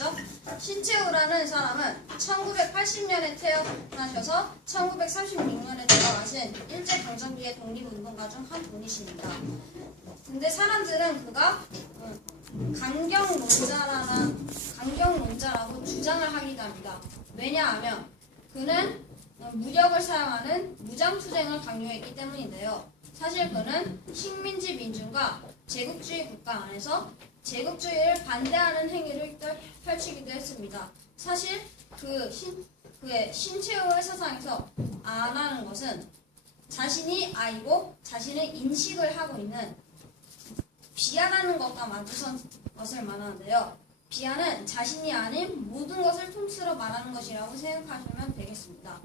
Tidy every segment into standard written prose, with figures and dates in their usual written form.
있죠. 신채우라는 사람은 1980년에 태어나셔서 1936년에 돌아가신 일제강점기의 독립운동가 중 한 분이십니다. 근데 사람들은 그가 강경론자라고 주장을 하기도 합니다. 왜냐하면 그는 무력을 사용하는 무장투쟁을 강요했기 때문인데요. 사실 그는 식민지 민중과 제국주의 국가 안에서 제국주의를 반대하는 행위를 펼치기도 했습니다. 사실 그의 신채호의 사상에서 아라는 것은 자신이 아이고 자신의 인식을 하고 있는 비아라는 것과 맞선 것을 말하는데요. 비아는 자신이 아닌 모든 것을 통틀어 말하는 것이라고 생각하시면 되겠습니다.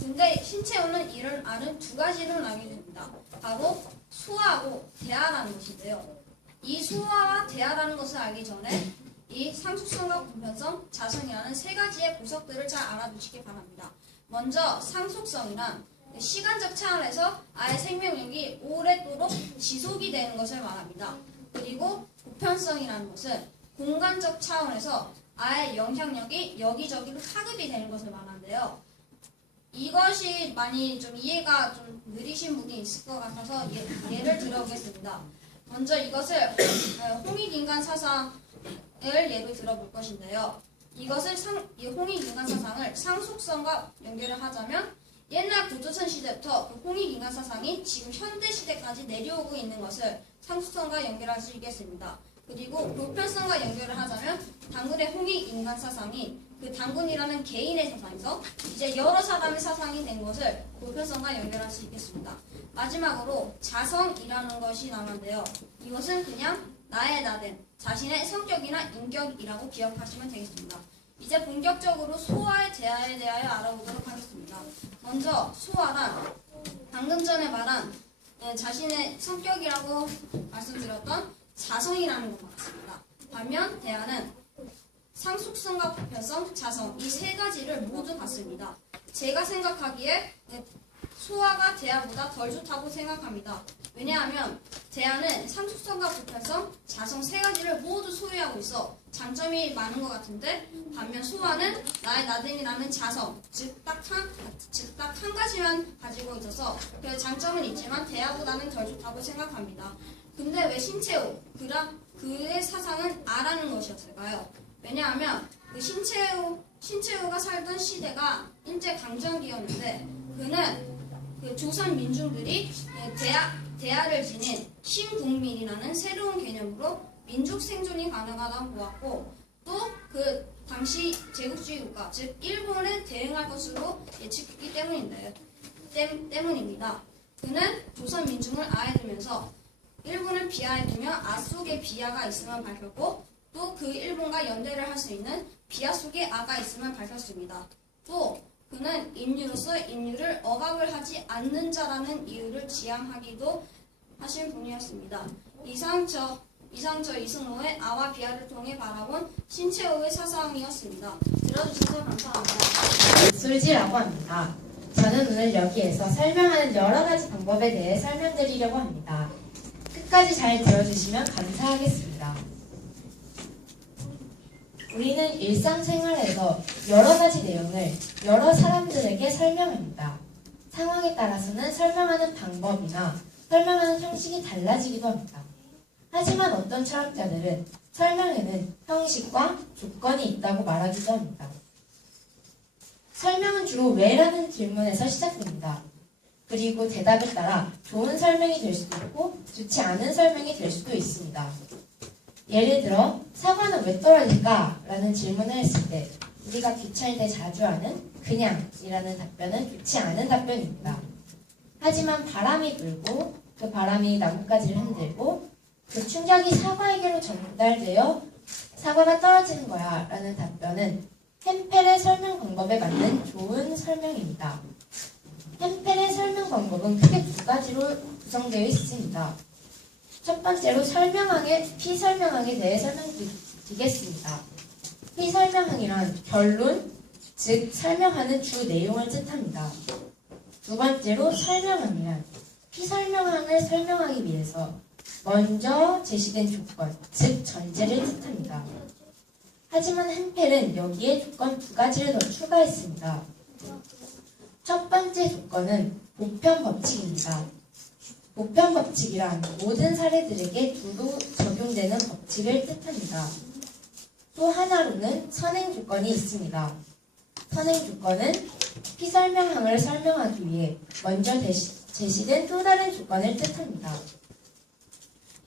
근데 신채호는 이를 아는 두 가지를 알게 됩니다. 바로 소아하고 대아라는 것인데요. 이 소아와 대아라는 것을 알기 전에 이 상속성과 보편성, 자성이라는 세 가지의 보석들을 잘 알아두시기 바랍니다. 먼저 상속성이란 시간적 차원에서 아의 생명력이 오랫도록 지속이 되는 것을 말합니다. 그리고 보편성이라는 것은 공간적 차원에서 아의 영향력이 여기저기로 파급이 되는 것을 말하는데요. 이것이 많이 좀 이해가 좀 느리신 분이 있을 것 같아서 예를 들어보겠습니다. 먼저 이것을 홍익인간 사상을 예로 들어볼 것인데요. 이 홍익인간 사상을 상속성과 연결을 하자면 옛날 구조선 시대부터 그 홍익인간 사상이 지금 현대 시대까지 내려오고 있는 것을 상속성과 연결할 수 있겠습니다. 그리고 보편성과 연결을 하자면 당군의 홍익인간 사상이 그 당군이라는 개인의 사상에서 이제 여러 사람의 사상이 된 것을 보편성과 연결할 수 있겠습니다. 마지막으로 자성이라는 것이 남았는데요. 이것은 그냥 나의 나됨, 자신의 성격이나 인격이라고 기억하시면 되겠습니다. 이제 본격적으로 소아의 대아에 대하여 알아보도록 하겠습니다. 먼저 소아란 방금 전에 말한 자신의 성격이라고 말씀드렸던 자성이라는 것 같습니다. 반면 대아는 상속성과 보편성, 자성 이 세 가지를 모두 갖습니다. 제가 생각하기에 소아가 대아보다 덜 좋다고 생각합니다. 왜냐하면 대아는 상속성과 보편성, 자성 세 가지를 모두 소유하고 있어 장점이 많은 것 같은데 반면 소아는 나의 나됨이라는 자성, 즉 딱 한 가지만 가지고 있어서 그 장점은 있지만 대아보다는 덜 좋다고 생각합니다. 근데 왜 신채호, 그의 사상은 아라는 것이었을까요? 왜냐하면 그 신채호가 살던 시대가 일제강점기였는데 그는 그 조선 민중들이 대아를 지닌 신국민이라는 새로운 개념으로 민족 생존이 가능하다고 보았고 또 그 당시 제국주의 국가 즉 일본에 대응할 것으로 예측했기 때문입니다. 그는 조선 민중을 아해두면서 일본을 비하해두며 아 속에 비아가 있음을 밝혔고 또 그 일본과 연대를 할 수 있는 비아 속에 아가 있음을 밝혔습니다. 또 그는 인류로서 인류를 억압을 하지 않는 자라는 이유를 지향하기도 하신 분이었습니다. 이상 저 이승로의 아와 비아를 통해 바라본 신채호의 사상이었습니다. 들어주셔서 감사합니다. 술지라고 합니다. 저는 오늘 여기에서 설명하는 여러 가지 방법에 대해 설명드리려고 합니다. 끝까지 잘 들어주시면 감사하겠습니다. 우리는 일상생활에서 여러 가지 내용을 여러 사람들에게 설명합니다. 상황에 따라서는 설명하는 방법이나 설명하는 형식이 달라지기도 합니다. 하지만 어떤 철학자들은 설명에는 형식과 조건이 있다고 말하기도 합니다. 설명은 주로 왜라는 질문에서 시작됩니다. 그리고 대답에 따라 좋은 설명이 될 수도 있고 좋지 않은 설명이 될 수도 있습니다. 예를 들어 사과는 왜 떨어질까? 라는 질문을 했을 때 우리가 귀찮을 때 자주 하는 그냥 이라는 답변은 좋지 않은 답변입니다. 하지만 바람이 불고 그 바람이 나뭇가지를 흔들고 그 충격이 사과에게로 전달되어 사과가 떨어지는 거야 라는 답변은 햄펠의 설명 방법에 맞는 좋은 설명입니다. 햄펠의 설명 방법은 크게 두 가지로 구성되어 있습니다. 첫 번째로 피설명항에 대해 설명드리겠습니다. 피설명항이란 결론, 즉 설명하는 주 내용을 뜻합니다. 두 번째로 설명항이란 피설명항을 설명하기 위해서 먼저 제시된 조건, 즉 전제를 뜻합니다. 하지만 햄펠은 여기에 조건 두 가지를 더 추가했습니다. 첫 번째 조건은 보편 법칙입니다. 보편 법칙이란 모든 사례들에게 두루 적용되는 법칙을 뜻합니다. 또 하나로는 선행 조건이 있습니다. 선행 조건은 피설명항을 설명하기 위해 먼저 제시된 또 다른 조건을 뜻합니다.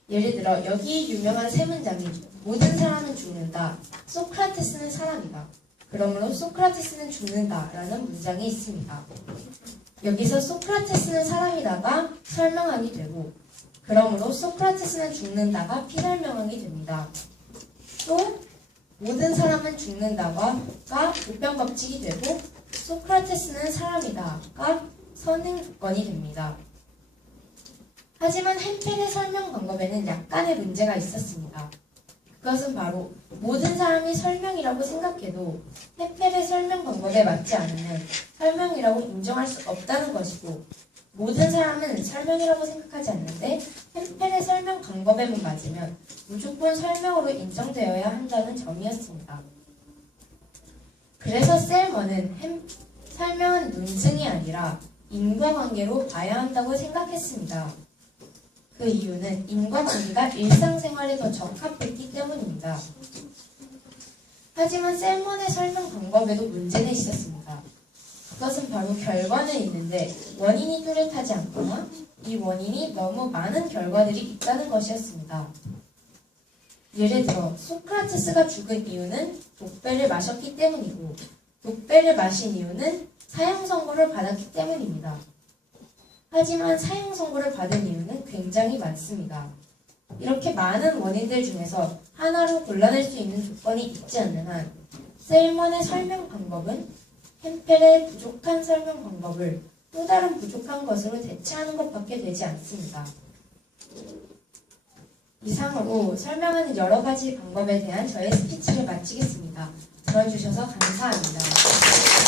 예를 들어 여기 유명한 세 문장이 모든 사람은 죽는다, 소크라테스는 사람이다, 그러므로 소크라테스는 죽는다 라는 문장이 있습니다. 여기서 소크라테스는 사람이다가 설명하게 되고, 그러므로 소크라테스는 죽는다가 피설명하게 됩니다. 또 모든 사람은 죽는다가 보편 법칙이 되고, 소크라테스는 사람이다가 선행 조건이 됩니다. 하지만 햄펠의 설명 방법에는 약간의 문제가 있었습니다. 그것은 바로 모든 사람이 설명이라고 생각해도 햄펠의 설명 방법에 맞지 않으면 설명이라고 인정할 수 없다는 것이고, 모든 사람은 설명이라고 생각하지 않는데 햄펠의 설명 방법에만 맞으면 무조건 설명으로 인정되어야 한다는 점이었습니다. 그래서 셀먼은 설명은 논증이 아니라 인과관계로 봐야 한다고 생각했습니다. 그 이유는 인과관계가 일상생활에 더 적합했기 때문입니다. 하지만 셀먼의 설명 방법에도 문제는 있었습니다. 그것은 바로 결과는 있는데 원인이 뚜렷하지 않거나 이 원인이 너무 많은 결과들이 있다는 것이었습니다. 예를 들어 소크라테스가 죽은 이유는 독배를 마셨기 때문이고, 독배를 마신 이유는 사형 선고를 받았기 때문입니다. 하지만 사형 선고를 받은 이유는 굉장히 많습니다. 이렇게 많은 원인들 중에서 하나로 골라낼 수 있는 조건이 있지 않는 한 셀먼의 설명 방법은 햄펠의 부족한 설명 방법을 또 다른 부족한 것으로 대체하는 것밖에 되지 않습니다. 이상으로 설명하는 여러 가지 방법에 대한 저의 스피치를 마치겠습니다. 들어주셔서 감사합니다.